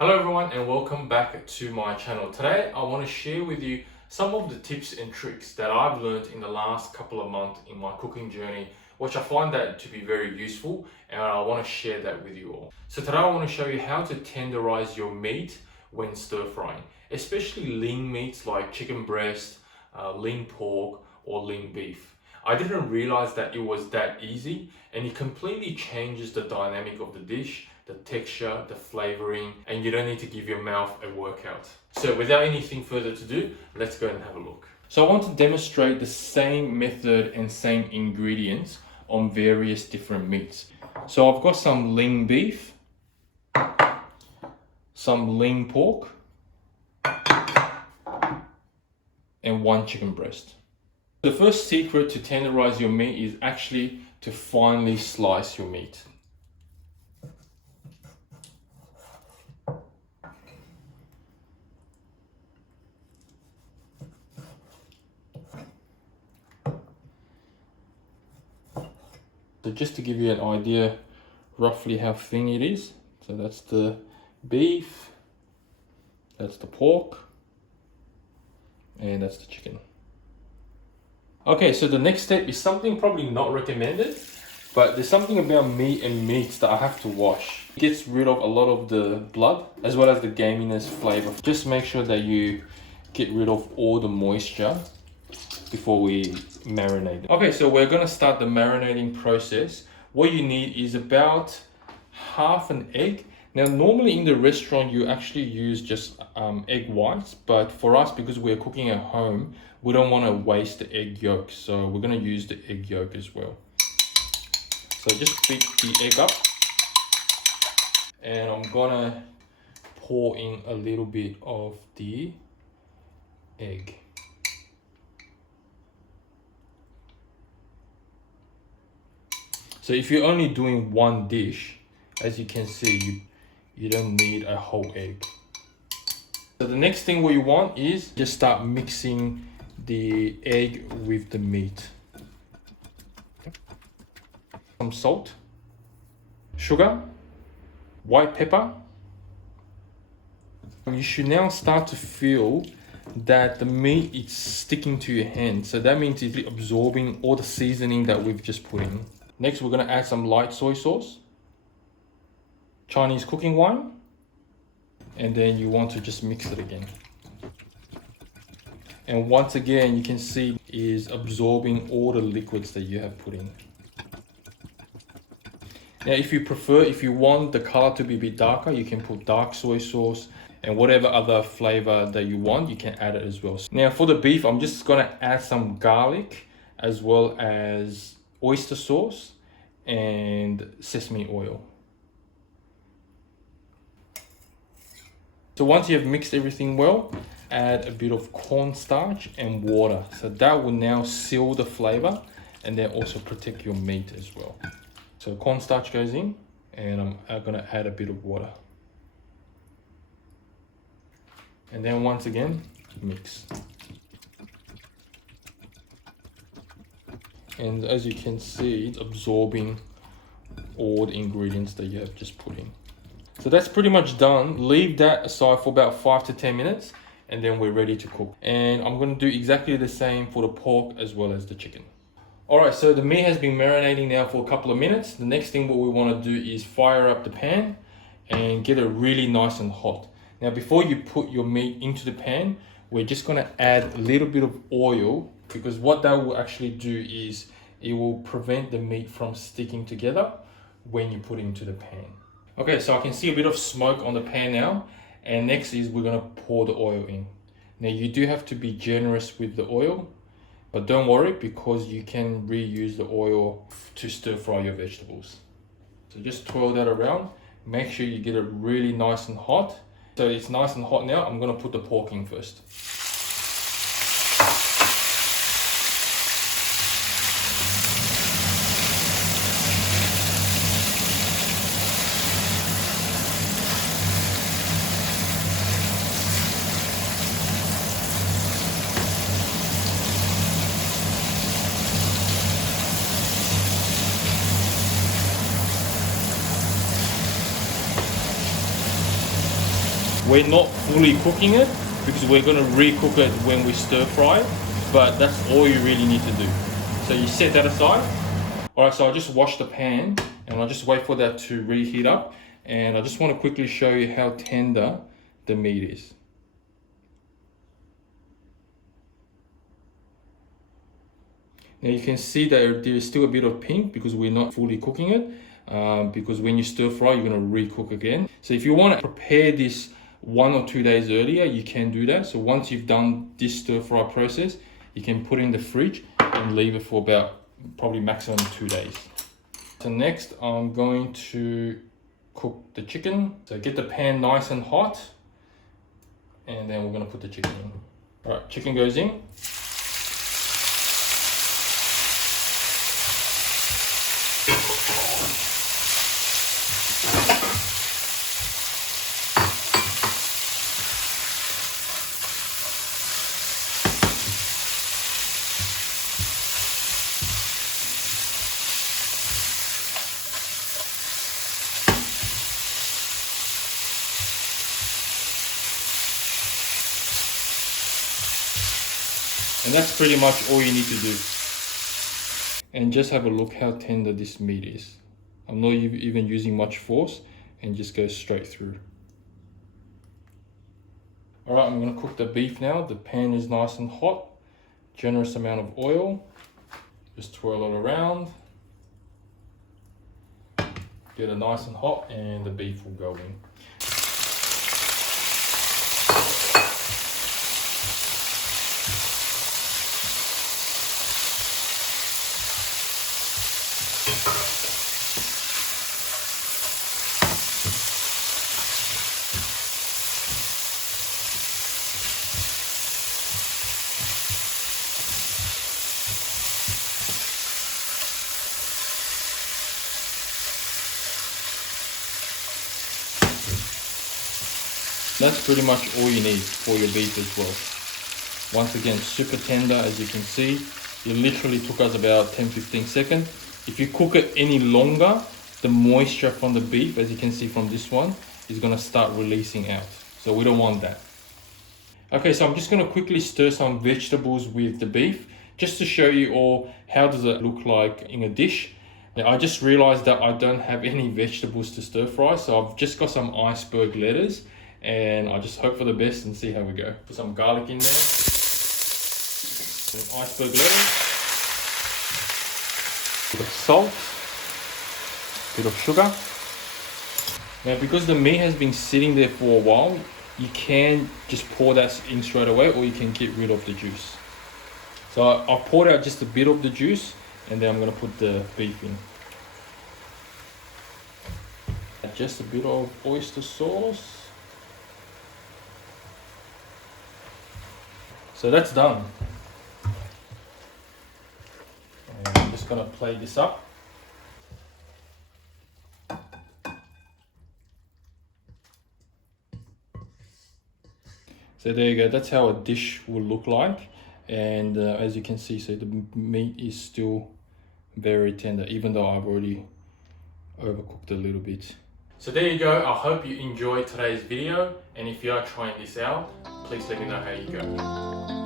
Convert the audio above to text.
Hello everyone and welcome back to my channel. Today I want to share with you some of the tips and tricks that I've learned in the last couple of months in my cooking journey, which I find that to be very useful, and I want to share that with you all. So today I want to show you how to tenderize your meat when stir frying, especially lean meats like chicken breast, lean pork or lean beef. I didn't realize that it was that easy, and it completely changes the dynamic of the dish, the texture, the flavoring, and you don't need to give your mouth a workout. So without anything further to do, let's go and have a look. So I want to demonstrate the same method and same ingredients on various different meats. So I've got some lean beef, some lean pork, and one chicken breast. The first secret to tenderize your meat is actually to finely slice your meat. So just to give you an idea roughly how thin it is, so that's the beef, that's the pork, and that's the chicken. Okay, so the next step is something probably not recommended, but there's something about meat and meats that I have to wash. It gets rid of a lot of the blood as well as the gaminess flavor. Just make sure that you get rid of all the moisture before we marinate. Okay, so we're gonna start the marinating process. What you need is about half an egg. Now, normally in the restaurant, you actually use just egg whites, but for us, because we're cooking at home, we don't want to waste the egg yolk, so we're going to use the egg yolk as well. So just beat the egg up, and I'm going to pour in a little bit of the egg. So if you're only doing one dish, as you can see, you don't need a whole egg. So the next thing what you want is just start mixing the egg with the meat. Some salt, sugar, white pepper. You should now start to feel that the meat is sticking to your hand. So that means it's absorbing all the seasoning that we've just put in. Next, we're gonna add some light soy sauce, Chinese cooking wine, and then you want to just mix it again. And once again, you can see is absorbing all the liquids that you have put in. Now, if you want the color to be a bit darker, you can put dark soy sauce and whatever other flavor that you want, you can add it as well. Now, for the beef, I'm just gonna add some garlic as well as oyster sauce and sesame oil. So once you have mixed everything well, add a bit of cornstarch and water. So that will now seal the flavor and then also protect your meat as well. So cornstarch goes in, and I'm gonna add a bit of water. And then once again, mix. And as you can see, it's absorbing all the ingredients that you have just put in. So that's pretty much done. Leave that aside for about 5 to 10 minutes, and then we're ready to cook. And I'm gonna do exactly the same for the pork as well as the chicken. All right, so the meat has been marinating now for a couple of minutes. The next thing what we wanna do is fire up the pan and get it really nice and hot. Now, before you put your meat into the pan, we're just gonna add a little bit of oil, because what that will actually do is it will prevent the meat from sticking together when you put it into the pan. Okay, so I can see a bit of smoke on the pan now, and next is we're gonna pour the oil in. Now, you do have to be generous with the oil, but don't worry, because you can reuse the oil to stir fry your vegetables. So just twirl that around, make sure you get it really nice and hot. So it's nice and hot now. I'm gonna put the pork in first. We're not fully cooking it because we're going to re-cook it when we stir fry, but that's all you really need to do. So you set that aside. All right, so I'll just wash the pan and I'll just wait for that to reheat up. And I just want to quickly show you how tender the meat is. Now you can see that there is still a bit of pink because we're not fully cooking it. Because when you stir fry, you're going to re-cook again. So if you want to prepare this 1 or 2 days earlier, you can do that. So once you've done this stir fry process, you can put it in the fridge and leave it for about probably maximum 2 days. So next I'm going to cook the chicken. So get the pan nice and hot, and then we're going to put the chicken in. All right, chicken goes in. And that's pretty much all you need to do. And just have a look how tender this meat is. I'm not even using much force, and just go straight through. All right, I'm gonna cook the beef now. The pan is nice and hot. Generous amount of oil. Just twirl it around. Get it nice and hot, and the beef will go in. That's pretty much all you need for your beef as well. Once again, super tender, as you can see. It literally took us about 10-15 seconds. If you cook it any longer, the moisture from the beef, as you can see from this one, is gonna start releasing out. So we don't want that. Okay, so I'm just gonna quickly stir some vegetables with the beef, just to show you all how does it look like in a dish. Now, I just realized that I don't have any vegetables to stir fry, so I've just got some iceberg lettuce, and I just hope for the best and see how we go. Put some garlic in there, some iceberg lettuce, a bit of salt, a bit of sugar. Now, because the meat has been sitting there for a while, you can just pour that in straight away, or you can get rid of the juice. So I poured out just a bit of the juice, and then I'm going to put the beef in. Just a bit of oyster sauce. So that's done. And I'm just going to plate this up. So there you go, that's how a dish will look like. And as you can see, so the meat is still very tender, even though I've already overcooked a little bit. So there you go, I hope you enjoyed today's video. And if you are trying this out, please let me know how you go.